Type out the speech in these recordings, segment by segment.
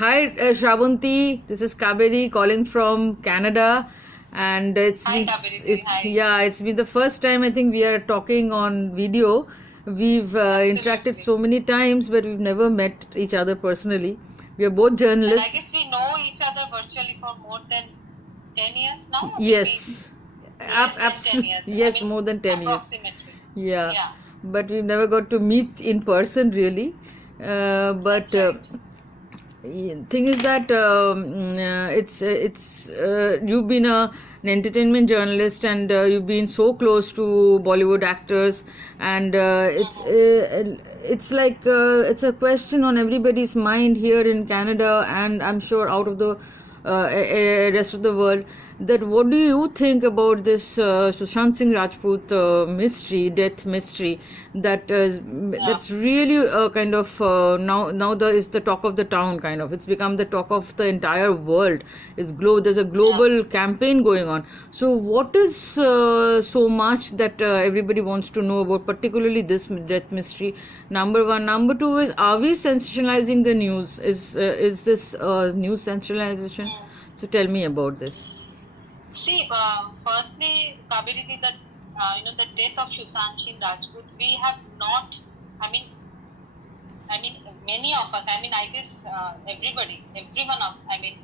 Hi, Shravanti. This is Kaveri calling from Canada, and Hi, Kaveri. Hi. it's been the first time I think we are talking on video. We've interacted Absolutely. so many times, but we've never met each other personally. We are both And I journalists. guess we know each other virtually for more than 10 years now, or maybe Yes, less than 10 absolutely. years. I Yes, mean, more than 10 years. approximately. Yeah, Yeah, but we've never got to meet in person really. But that's right. thing is that you've been an entertainment journalist, and you've been so close to Bollywood actors, and it's like it's a question on everybody's mind here in Canada, and I'm sure out of the rest of the world, that what do you think about this Sushant Singh Rajput death mystery, that Yeah, that's really kind of now is the talk of the town, kind of. It's become the talk of the entire world. There's a yeah. global campaign going on. So what is so much that everybody wants to know about, particularly this death mystery? Number one. Number two is, are we sensationalizing the news? Is this news sensationalization? Mm. So tell me about this. See, firstly, Kaveri, that the death of Sushant Singh Rajput, we have not. I mean, many of us. I mean, I guess everybody, everyone of. I mean,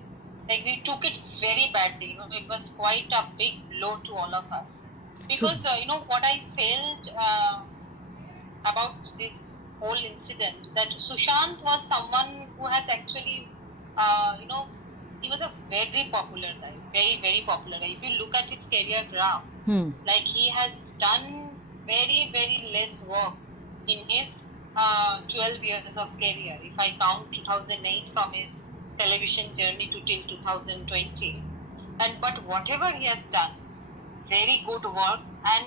like we took it very badly. It was quite a big blow to all of us So because what I felt about this whole incident, that Sushant was someone who has actually, he was a very popular guy, very very popular guy. If you look at his career graph, like he has done very very less work in his 12 years of career. If I count 2008 from his television journey to till 2020, but whatever he has done, very good work, and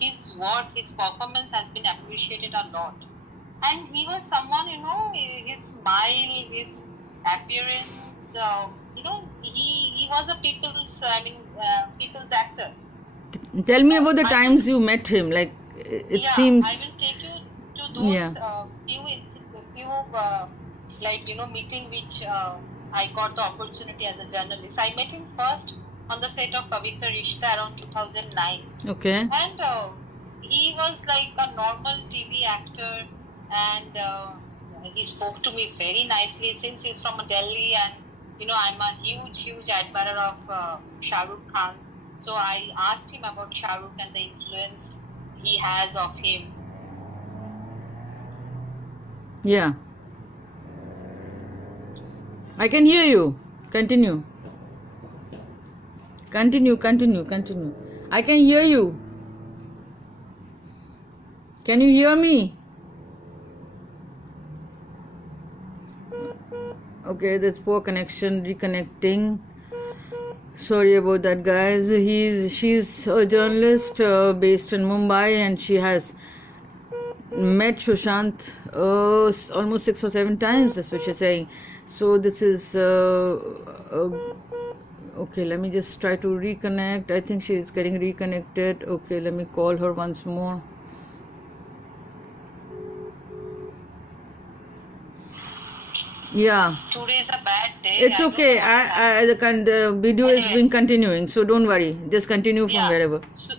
his work, his performance has been appreciated a lot. And he was someone, his smile, his appearance, he was a people's actor. tell me about the I will, times you met him. Like it yeah, seems. I will take you to Yeah. those meeting which I got the opportunity as a journalist. I met him first on the set of Pavitra Rishta around 2009. Okay. And he was like a normal TV actor, and he spoke to me very nicely since he's from Delhi, and I'm a huge admirer of Shah Rukh Khan. So I asked him about Shah Rukh and the influence he has of him. Yeah. I can hear you. Continue. Continue. I can hear you. Can you hear me? Okay, this poor connection, reconnecting. Sorry about that, guys. She's a journalist based in Mumbai, and she has met Sushant almost 6 or 7 times. That's what she's saying. So this is okay. Let me just try to reconnect. I think she's getting reconnected. Okay, let me call her once more. Yeah. Today is a bad day. It's okay. The video is Anyway. being continuing, so don't worry. Just continue from wherever. So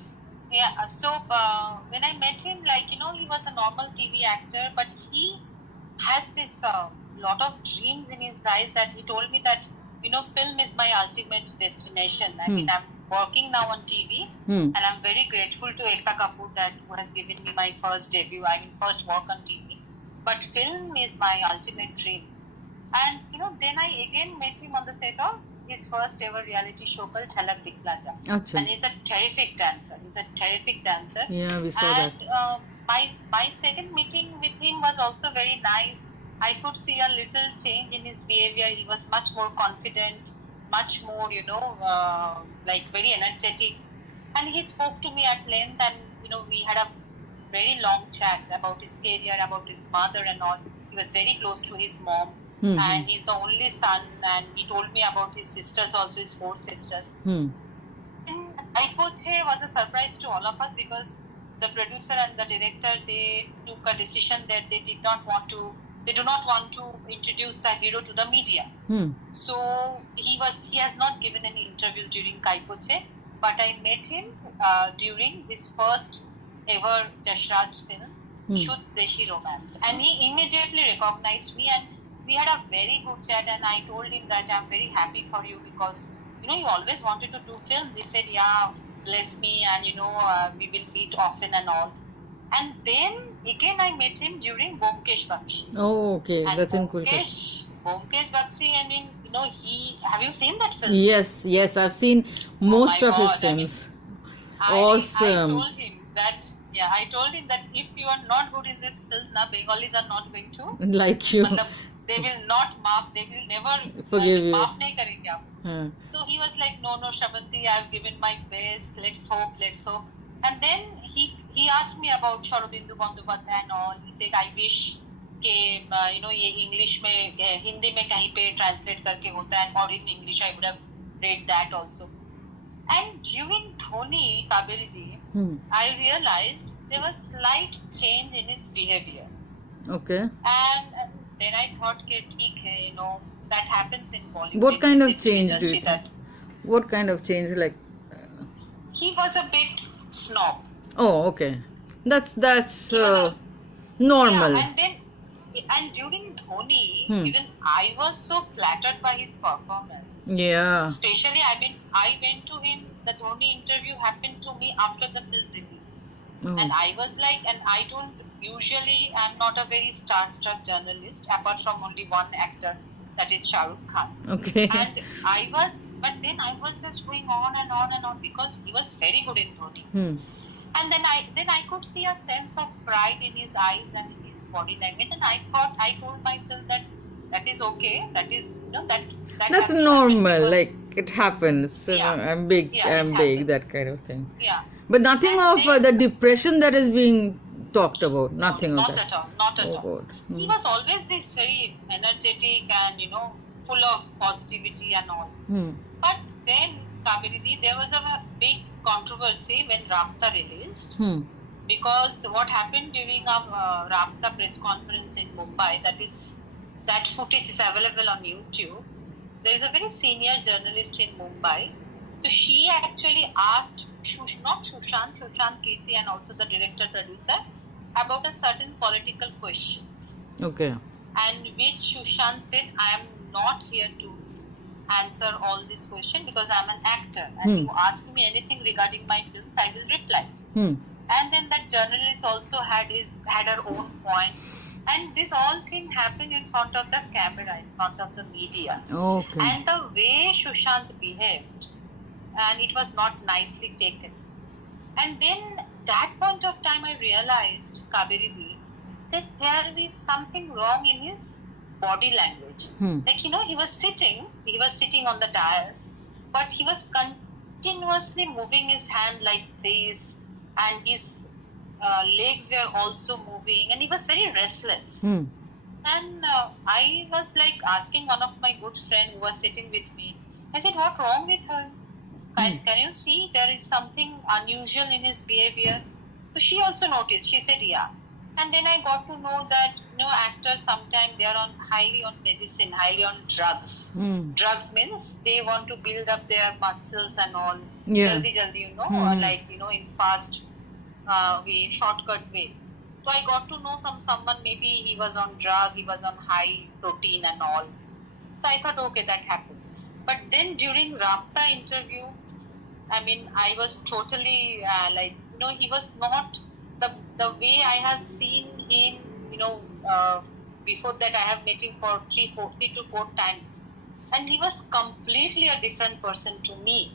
when I met him, he was a normal TV actor, but he has this lot of dreams in his eyes, that he told me that, film is my ultimate destination. I mean, I'm working now on TV, and I'm very grateful to Ekta Kapoor who has given me my first debut, first work on TV. But film is my ultimate dream. And, then I again met him on the set of his first ever reality show called Jhalak Dikhla Ja. Achha. And he's a terrific dancer. Yeah, we saw that. My second meeting with him was also very nice. I could see a little change in his behavior. He was much more confident, much more, very energetic. And he spoke to me at length, and, we had a very long chat about his career, about his mother and all. He was very close to his mom. And he's the only son, and he told me about his sisters also, his 4 sisters. And Aipoche was a surprise to all of us, because the producer and the director, they took a decision that they did not want to they do not want to introduce the hero to the media. So he has not given any interviews during Kaipoche, but I met him during his first ever Jashraj film, Shuddh Deshi Romance, and he immediately recognized me, and we had a very good chat, and I told him that I'm very happy for you because you always wanted to do films. He said, yeah, bless me, and we will meet often and all. And then again I met him during Bomkesh Bakshi. Oh, okay, and that's in Kolkata. Bomkesh Bakshi, I mean, have you seen that film? Yes, I've seen most of his films. Awesome. I told him that if you are not good in this film, now Bengalis are not going to like you. They will not maaf, they will never forgive you. Maaf nahi karenge aap. So he was like, no, Shravanti, I've given my best, let's hope. And then he asked me about Sharadindu Bandyopadhyay and all. He said, I wish कि ये English में हिंदी में कहीं पे translate करके होता है, और in English I would have read that also. And during Dhoni, Kaveri Di, I realized there was slight change in his behavior. Okay. And then I thought कि ठीक है, that happens in Bollywood. What kind of change do you think? What kind of change, like? He was a bit snob. Oh, okay. That's normal. Yeah, and during Dhoni, even I was so flattered by his performance. Yeah. Especially, I went to him. The Dhoni interview happened to me after the film release, and I was like, and I don't usually, I'm not a very starstruck journalist, apart from only one actor, that is Shah Rukh Khan. Okay. And but then I was just going on and on because he was very good in Dhoni. And then I could see a sense of pride in his eyes and in his body language, and I told myself that is okay. That is that's normal. Like it happens. Yeah. I'm big. Happens. That kind of thing. Yeah. But nothing of the depression that is being talked about. Nothing not of that. At all. Not at all. God. He was always this very energetic and full of positivity and all. But then Kaveri Di, there was a big controversy when Rabta released, because what happened during our Rabta press conference in Mumbai, that footage is available on YouTube. There is a very senior journalist in Mumbai, so she actually asked not Sushant Kirti, and also the director producer, about a certain political questions. Okay. And which Sushant said, I am not here to answer all these questions because I am an actor, and you ask me anything regarding my films, I will reply. And then that journalist also had her own point, and this all thing happened in front of the camera, in front of the media. Okay. And the way Sushant behaved, and it was not nicely taken. And then that point of time I realized, Kaveri Di, that there is something wrong in his body language. Like, he was sitting on the dais, but he was continuously moving his hand like this, and his legs were also moving, and he was very restless. And I was like asking one of my good friends who was sitting with me, I said, what's wrong with her? Can you see there is something unusual in his behavior? So she also noticed. She said, yeah. And then I got to know that actors sometimes they are highly on medicine, highly on drugs. Drugs means they want to build up their muscles and all. Yeah. Jaldi, like in fast way, shortcut ways. So I got to know from someone, maybe he was on drug, he was on high protein and all. So I thought, okay, that happens. But then during Rabta interview, I was totally he was not the way I have seen him, before that I have met him for 3 to 4 times. And he was completely a different person to me.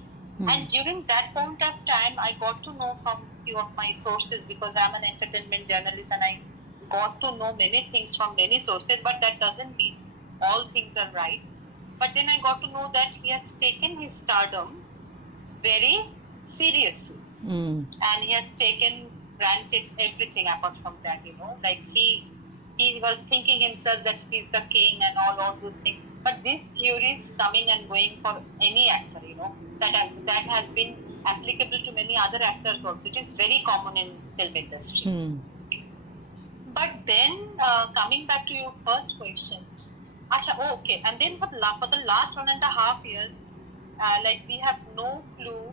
And during that point of time, I got to know from few of my sources, because I'm an entertainment journalist and I got to know many things from many sources, but that doesn't mean all things are right. But then I got to know that he has taken his stardom very seriously. And he has granted everything apart from that, like he was thinking himself that he's the king and all those things. But this theory is coming and going for any actor, that has been applicable to many other actors also. It is very common in film industry. But then, coming back to your first question, okay. And then for the last 1.5 years, like we have no clue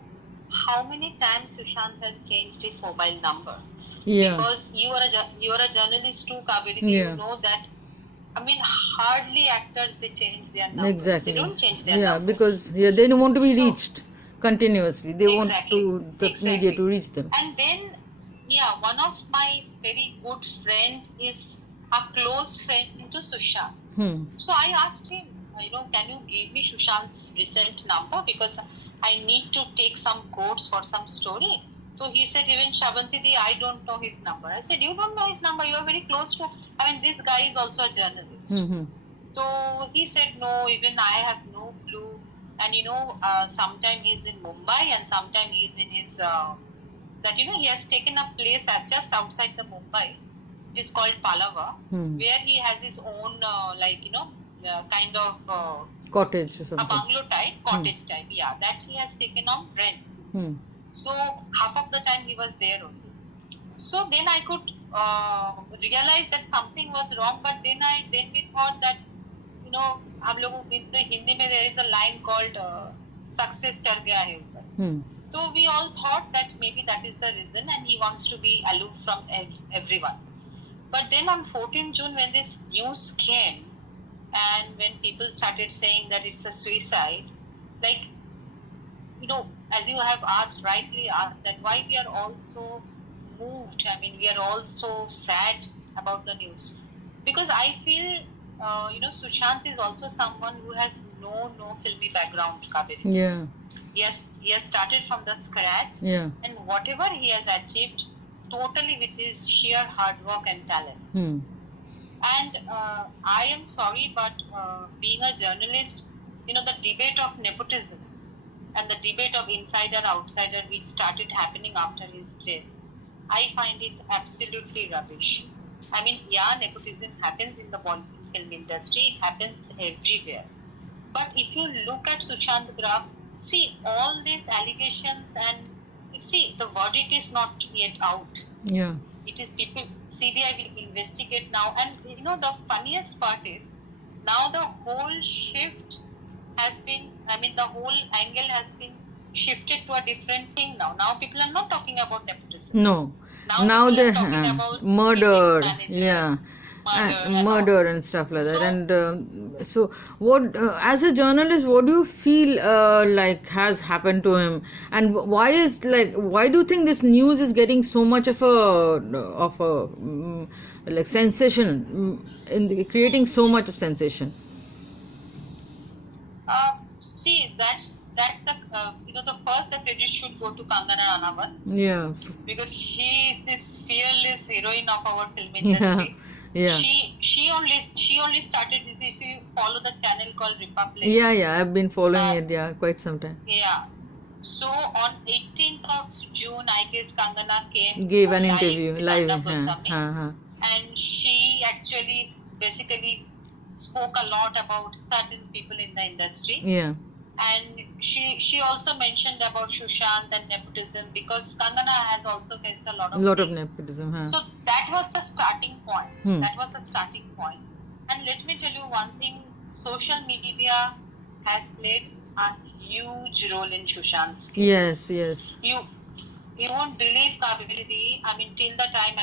how many times Sushant has changed his mobile number. Yeah. Because you are a journalist too, Kaveri. Yeah. You know that. I mean, hardly actors they change their numbers. Exactly. They don't change their Yeah, numbers. because they don't want to be So- reached continuously. They want Exactly. to the media to reach them. And then, one of my very good friend is a close friend to Sushant. So I asked him, can you give me Sushant's recent number, because I need to take some quotes for some story. So he said, even Shravantidi, I don't know his number. I said, you don't know his number? You are very close to. I mean, this guy is also a journalist. So he said, no, even I have no clue. And sometime he's in Mumbai and sometime he's in his, he has taken a place just outside the Mumbai. It is called Palava, where he has his own, kind of Cottage or a something. bungalow type, cottage type, that he has taken on rent. So half of the time he was there only. So then I could realize that something was wrong, but then we thought that, हम लोगों in the Hindi में there is a line called success चढ़ गया है ऊपर. So we all thought that maybe that is the reason, and he wants to be aloof from everyone. But then on 14 June, when this news came, and when people started saying that it's a suicide, like, as you have rightly asked, that why we are all so moved. I mean, we are all so sad about the news. Because I feel, Sushant is also someone who has no filmy background, Kaveri. Yeah. He has started from the scratch. Yeah. And whatever he has achieved, totally with his sheer hard work and talent. And I am sorry, but being a journalist, the debate of nepotism and the debate of insider-outsider, which started happening after his death, I find it absolutely rubbish. I mean, nepotism happens in the Bollywood film industry. It happens everywhere. But if you look at Sushant Graf, see all these allegations, and you see the verdict is not yet out. Yeah. It is CBI will investigate now. And the funniest part is, now the whole shift has been, the whole angle has been shifted to a different thing now. Now people are not talking about nepotism. No. Now they are talking about murder. manager, Yeah. murder And stuff like that. And so what, as a journalist, what do you feel like has happened to him, and why do you think this news is getting so much of a like sensation, creating so much of sensation? See, that's the the first the credit should go to Kangana Ranaut. Yeah. Because she is this fearless heroine of our film industry. Yeah. She only started this. If you follow the channel called Republic. Yeah, I've been following it quite some time. Yeah. So on 18th of June, I guess Kangana gave an interview live. And she actually basically spoke a lot about certain people in the industry. Yeah. And she also mentioned about Sushant and nepotism, because Kangana has also faced a lot of nepotism. So that was the starting point. That was the starting point. And let me tell you one thing: social media has played a huge role in Sushant's case. Yes. You won't believe, Kaveri. I mean, till the time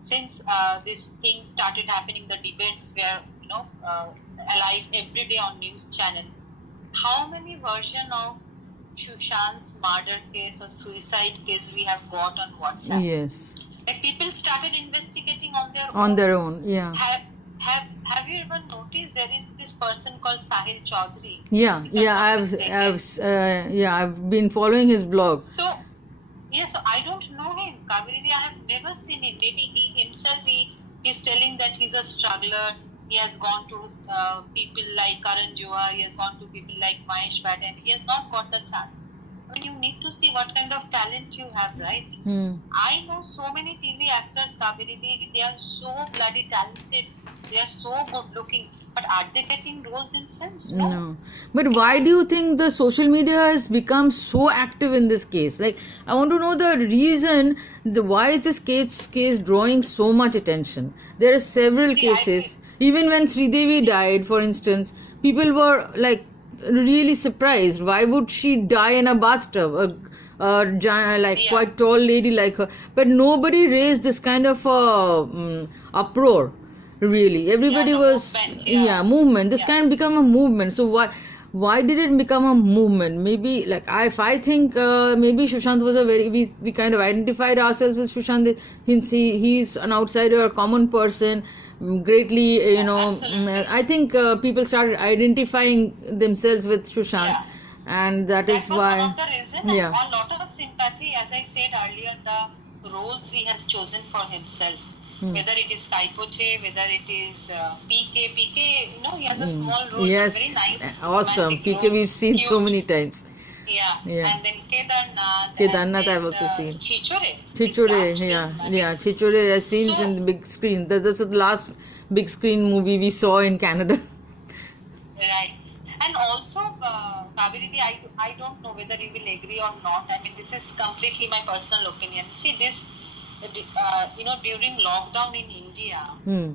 since this thing started happening, the debates were alive every day on news channel. How many versions of Sushant's murder case or suicide case we have got on WhatsApp? Yes. Like, people started investigating on their own. On their own, yeah. Have you ever noticed there is this person called Sahil Chaudhary? I've been following his blog. So I don't know him, Kaveri. I have never seen him. Maybe he himself he's telling that he's a struggler. He has gone to people like Karan Johar. He has gone to people like Mahesh Bhatt, and he has not got the chance. I mean, you need to see what kind of talent you have, right? Hmm. I know so many TV actors, Kaveri, they are so bloody talented. They are so good looking. But are they getting roles in films? No. No. But why do you think the social media has become so active in this case? Like, I want to know the reason, why is this case drawing so much attention? There are several See, I cases. Even when Sridevi died, for instance, people were like really surprised. Why would she die in a bathtub? Like Yeah. quite tall lady like her. But nobody raised this kind of uproar. Really, everybody the was movement, yeah. movement. This Yeah. can become a movement. So why did it become a movement? Maybe like if I think maybe Sushant was a we kind of identified ourselves with Sushant. He's an outsider, a common person, greatly Absolutely. I think people started identifying themselves with Sushant, Yeah. and that That is was why. one of the reasons. Yeah. And a lot of sympathy, as I said earlier, the roles he has chosen for himself. Whether it is Kaipoche, whether it is PK, he has a small role. Yes, Very nice. awesome. romantic PK role, we've seen so cute. many times. Yeah. Yeah. And then Kedarnath. Kedarnath and I've then, also seen. Chichore. Chichore, Last yeah, film, I mean, yeah. Chichore, I seen it So- in the big screen. That's the last big screen movie we saw in Canada. Right. And also, Kaveri, I don't know whether you will agree or not. I mean, this is completely my personal opinion. See, this, during lockdown in India, Hmm.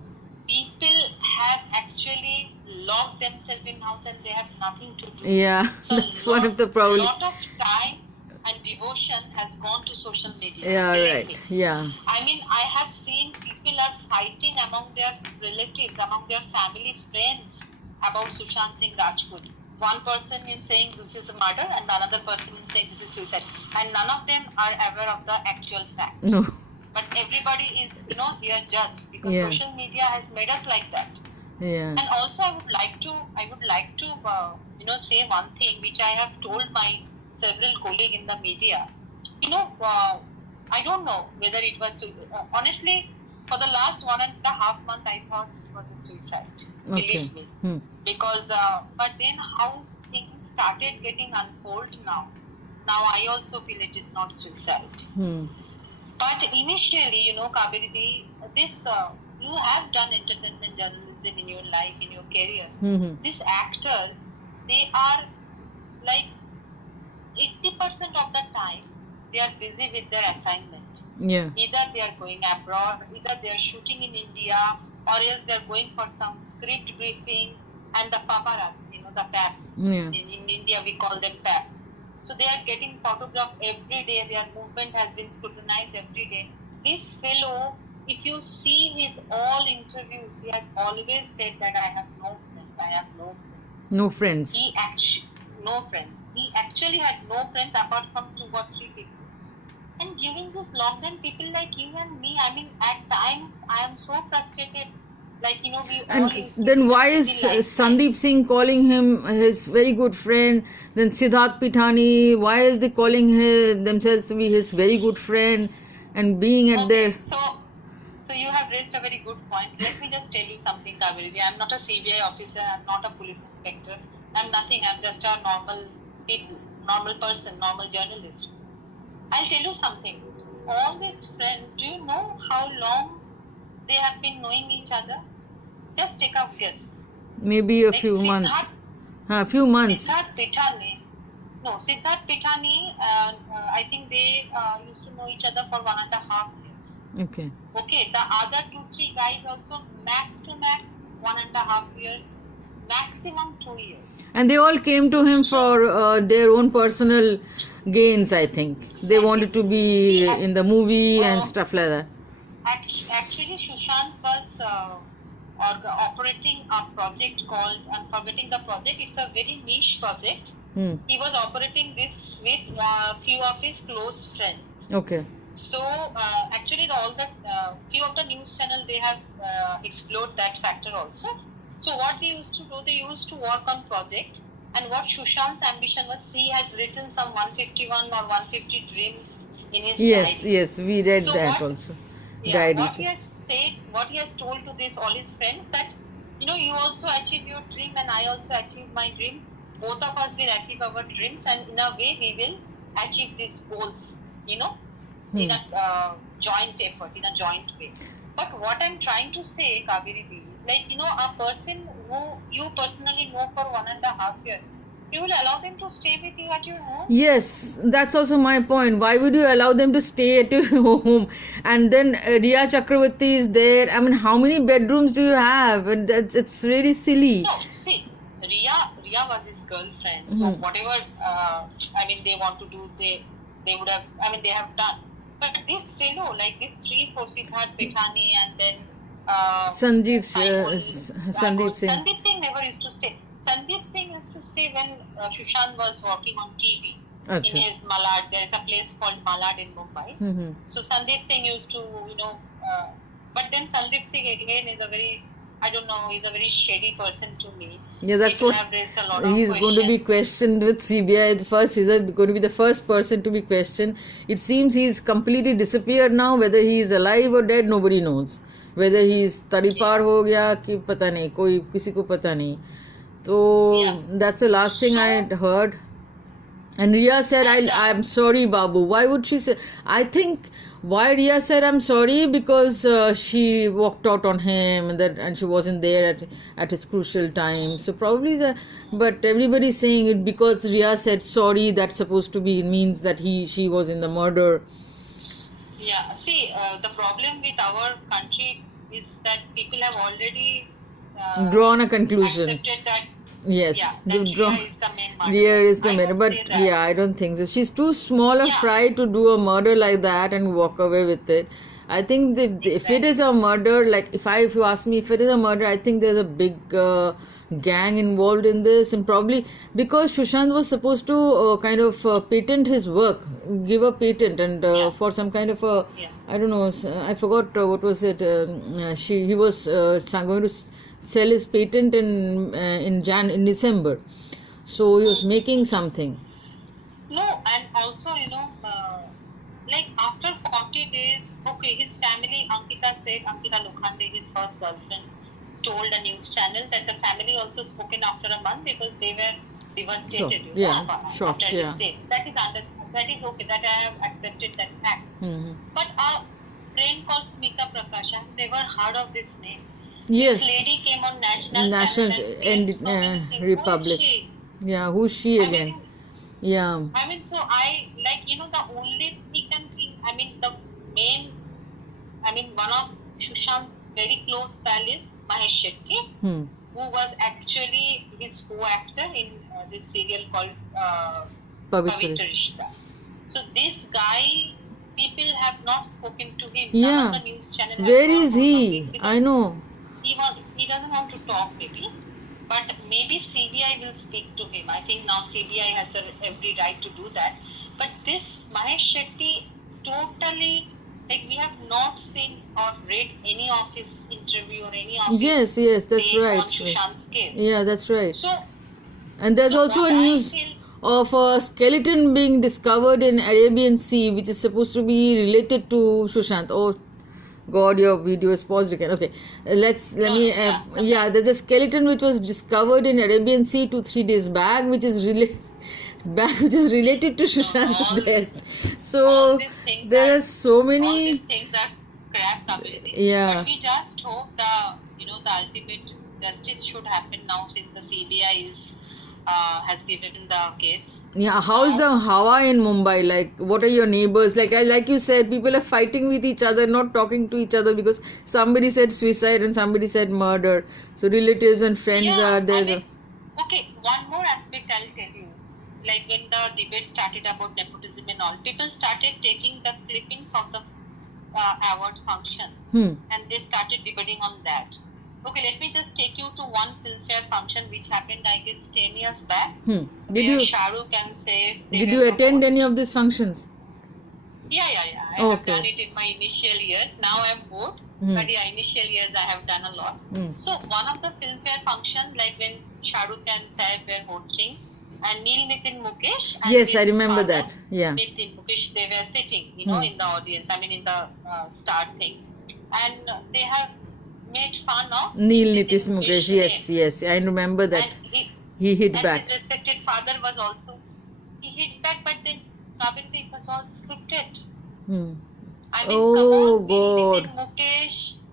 people have actually locked themselves in house and they have nothing to do. Yeah, So that's one of the problems. lot of time and devotion has gone to social media. Yeah, believe right. me. Yeah. I mean, I have seen people are fighting among their relatives, among their family, friends about Sushant Singh Rajput. One person is saying this is a murder and the another person is saying this is suicide. And none of them are aware of the actual fact. No. But everybody is, they are judged because Yeah. social media has made us like that. Yeah. And also, I would like to, say one thing which I have told my several colleagues in the media. I don't know whether it was, honestly, for the last 1.5 months, I thought it was a suicide. Okay. Believe me. Hmm. Because, but then how things started getting unfold now. Now I also feel it is not suicide. Hmm. But initially, Kaveri, this you have done entertainment journalism in your life, in your career. Hmm. These actors, they are like 80% of the time they are busy with their assignment. Yeah. Either they are going abroad, either they are shooting in India, or else they are going for some script briefing and the paparazzi, the paps. Yeah. In India, we call them paps. So they are getting photographed every day. Their movement has been scrutinized every day. This fellow, if you see his all interviews, he has always said that I have no friends. I have no friends. No friends. No friends. He actually had no friends apart from 2 or 3 people. And during this lockdown, people like you and me, I mean, at times I am so frustrated. Like, we all And used to then be why is busy like Sandeep Singh calling him his very good friend? Then Siddharth Pithani, why is they calling themselves to be his very good friend and being at their... So you have raised a very good point. Let me just tell you something, Kaveri. I'm not a CBI officer. I'm not a police inspector. I'm nothing. I'm just a normal person, normal journalist. I'll tell you something. All these friends, do you know how long they have been knowing each other? Just take a guess. Maybe a Like few months. A few months. Siddharth Pithani, I think they used to know each other for 1.5 years. Okay. Okay, the other 2-3 guys also max to max 1.5 years, maximum 2 years. And they all came to him for their own personal gains, I think. They wanted to be in the movie and stuff like that. Actually, Sushant was operating a project called, I'm forgetting the project, it's a very niche project. Hmm. He was operating this with few of his close friends. Okay. So actually, few of the news channel, they have explored that factor also. So what they used to do, they used to work on project, and what Sushant's ambition was, he has written some 151 or 150 dreams in his diary. Yes, we read So that what- also. Yeah, Diary. what he has said, what he has told to this all his friends, that you also achieve your dream and I also achieve my dream. Both of us will achieve our dreams, and in a way we will achieve these goals, in Hmm. a joint effort, in a joint way. But what I'm trying to say, Kaveri Devi, like, a person who you personally know for 1.5 years, you will allow them to stay with you at your home? Yes, that's also my point. Why would you allow them to stay at your home? And then Riya Chakravarti is there. I mean, how many bedrooms do you have? And it's really silly. No, see, Riya was his girlfriend. So whatever, they want to do, they would have, they have done. But this fellow, like these three, for Siddharth Pethani and then Sandeep Sandeep Singh. Sandeep Singh never used to stay. Sandeep Singh used to stay when Sushant was working on TV Achha. in his Malad. There is a place called Malad in Mumbai. Mm-hmm. So Sandeep Singh used to, but then Sandeep Singh again is a very, I don't know, he's a very shady person to me. Yeah, that's People what have raised a lot of he's going to be questioned with CBI. First, he's going to be the first person to be questioned. It seems he's completely disappeared now. Whether he is alive or dead, nobody knows. Whether he's तड़ीपार हो गया कि पता नहीं, कोई किसी को पता नहीं. So that's the last thing I had heard. And Riya said, I'm sorry, Babu. Why would she say? I think why Riya said I'm sorry because she walked out on him and she wasn't there at his crucial time. So probably but everybody's saying it because Riya said sorry. That's supposed to be means that she was in the murder. Yeah. See, the problem with our country is that people have already drawn a conclusion. accepted that. Yes, Yeah, they've that drawn. Riya is the main murderer. Riya is the I murderer, won't but say that. yeah, I don't think so. She's too small a Yeah. fry to do a murder like that and walk away with it. I think if it is a murder, like if you ask me if it is a murder, I think there's a big gang involved in this, and probably because Sushant was supposed to kind of patent his work, give a patent, and for some kind of a I don't know, I forgot what was it. He was going to sell his patent in December, so he was making something. No, and also, like after 40 days, okay, his family, Ankita Lokhande, his first girlfriend, told a news channel that the family also spoken after a month because they were devastated. Shocked, after this day. That is okay. That I have accepted that fact. Mm-hmm. But a friend called Smita Prakash, I have never heard of this name. Yes. This lady came on national Channel and so Who Republic. is she? Yeah, who's she again? Yeah. So I the only thing the main, one of Sushant's very close pal is Mahesh Shetty, who was actually his co-actor in this serial called Pavitra Rishta. So this guy, people have not spoken to him. Yeah. None of the news channel has Where not is he? I know. He doesn't want to talk maybe. But maybe CBI will speak to him. I think now CBI has every right to do that. But this Mahesh Shetty, totally, we have not seen or read any of his interview or any of his Yes, that's take right. on Sushant's case. Yeah, that's right. So, and there's also a news of a skeleton being discovered in Arabian Sea, which is supposed to be related to Sushant. Oh God, your video is paused again. Okay, there's a skeleton which was discovered in Arabian Sea 2-3 days back, which is related to Sushant's death. So there are so many. All these things are crap, Kaveri. Yeah. But we just hope the ultimate justice should happen now since the CBI has given the case. Yeah, how is the Hawa in Mumbai? Like, what are your neighbors? Like you said, people are fighting with each other, not talking to each other because somebody said suicide and somebody said murder. So relatives and friends are there. Okay, one more aspect I'll tell you. Like when the debate started about nepotism and all, people started taking the clippings of the award function and they started debating on that. Okay, let me just take you to one Filmfare function which happened, I guess, 10 years back. Did Shah Rukh and Saif. Did you attend any of these functions? Yeah. I have done it in my initial years. Now I'm bored. But initial years I have done a lot. So one of the Filmfare function, like when Shah Rukh and Saif were hosting, and Neel Nitin Mukesh. And yes, I his remember father, that. Yeah. Nitin Mukesh, they were sitting, in the audience. In the start thing, and they have made fun of Neel Nitin Mukesh. Yes, I remember that. And he hit and back. his respected father was also. He hit back, but then Kaveri, it was all scripted. Hmm. I mean, Oh, come on, God.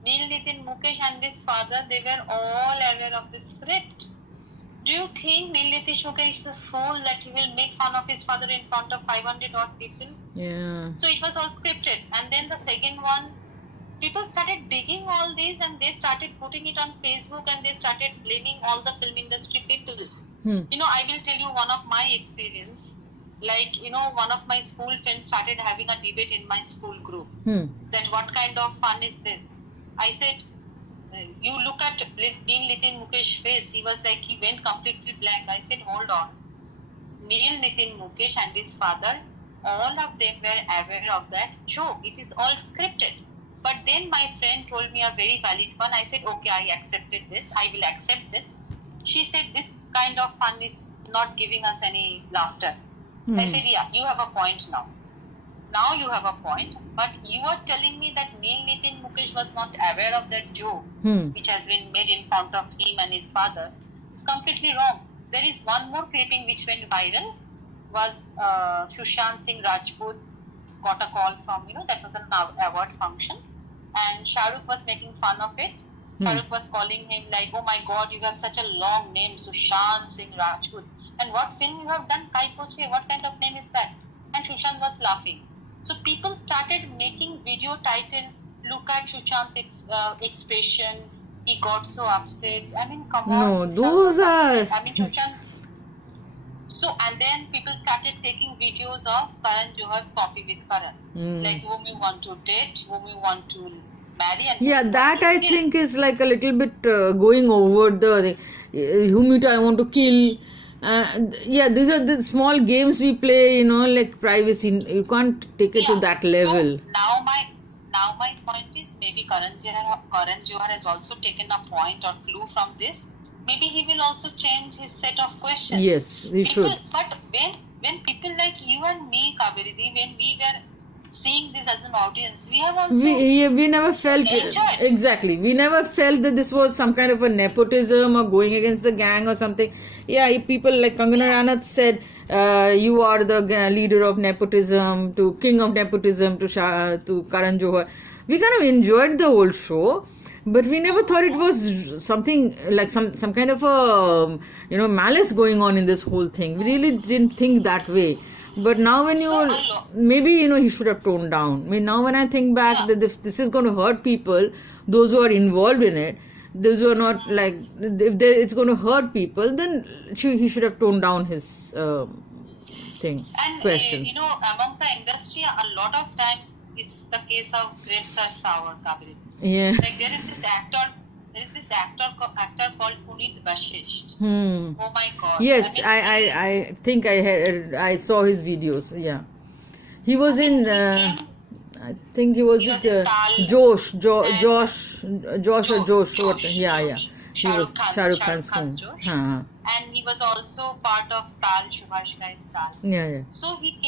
Neil Nitin Mukesh and his father, they were all aware of the script. Do you think Neil Nitin Mukesh is a fool that he will make fun of his father in front of 500 odd people? Yeah. So it was all scripted. And then the second one, people started digging all this and they started putting it on Facebook and they started blaming all the film industry people. Hmm. You know, I will tell you one of my experience. Like, you know, one of my school friends started having a debate in my school group Hmm. that what kind of fun is this? I said, you look at Neil Nitin Mukesh's face, he was like, he went completely blank. I said, hold on. Neil Nitin Mukesh and his father, all of them were aware of that joke. It is all scripted. But then my friend told me a very valid one. I said, okay, I accepted this. I will accept this. She said, this kind of fun is not giving us any laughter. I said, yeah, you have a point now. Now you have a point. But you are telling me that Neil Nitin Mukesh was not aware of that joke which has been made in front of him and his father. It's completely wrong. There is one more clipping which went viral. Was Sushant Singh Rajput got a call from, you know, that was an award function. And Shah Rukh was making fun of it. Shah Rukh was calling him like, oh my God, you have such a long name, Sushant Singh Rajput. And what film you have done, Kai Poche? What kind of name is that? And Sushant was laughing. So people started making video title, look at Sushant's expression, he got so upset. I mean, come on. No, those are... I mean, Sushant. So, and then people started taking videos of Karan Johar's Coffee with Karan. Like whom you want to date, whom you want to marry. And Yeah, that I think is like a little bit going over the whom I want to kill. Yeah, these are the small games we play, you know, like privacy. You can't take it to that level. So now my point is maybe Karan Johar has also taken a point or clue from this. Maybe he will also change his set of questions. Yes, he should. But when people like you and me, Kaveri, when we were seeing this as an audience, we have also we never felt enjoyed. Exactly. We never felt that this was some kind of a nepotism or going against the gang or something. Yeah, people like Kangana Ranaut said, you are the leader of nepotism, to king of nepotism, to Karan Johar. We kind of enjoyed the whole show, but we never thought it was something like some kind of a malice going on in this whole thing. We really didn't think that way. But now when maybe he should have toned down. I mean, now when I think back that if this is going to hurt people, those who are involved in it, those who are not, like, if it's going to hurt people, then he should have toned down his questions. Among the industry, a lot of time it's the case of grapes are sour, Kaveri. Yes. Like there is this actor called Punit Vashisht. Oh my God. Yes, I think I saw his videos. Yeah, he was in. I think he was with Josh. Yeah. He was Shah Rukh Khan's film. And he was also part of Tal, Subhash Ghai's Tal. Yeah. So he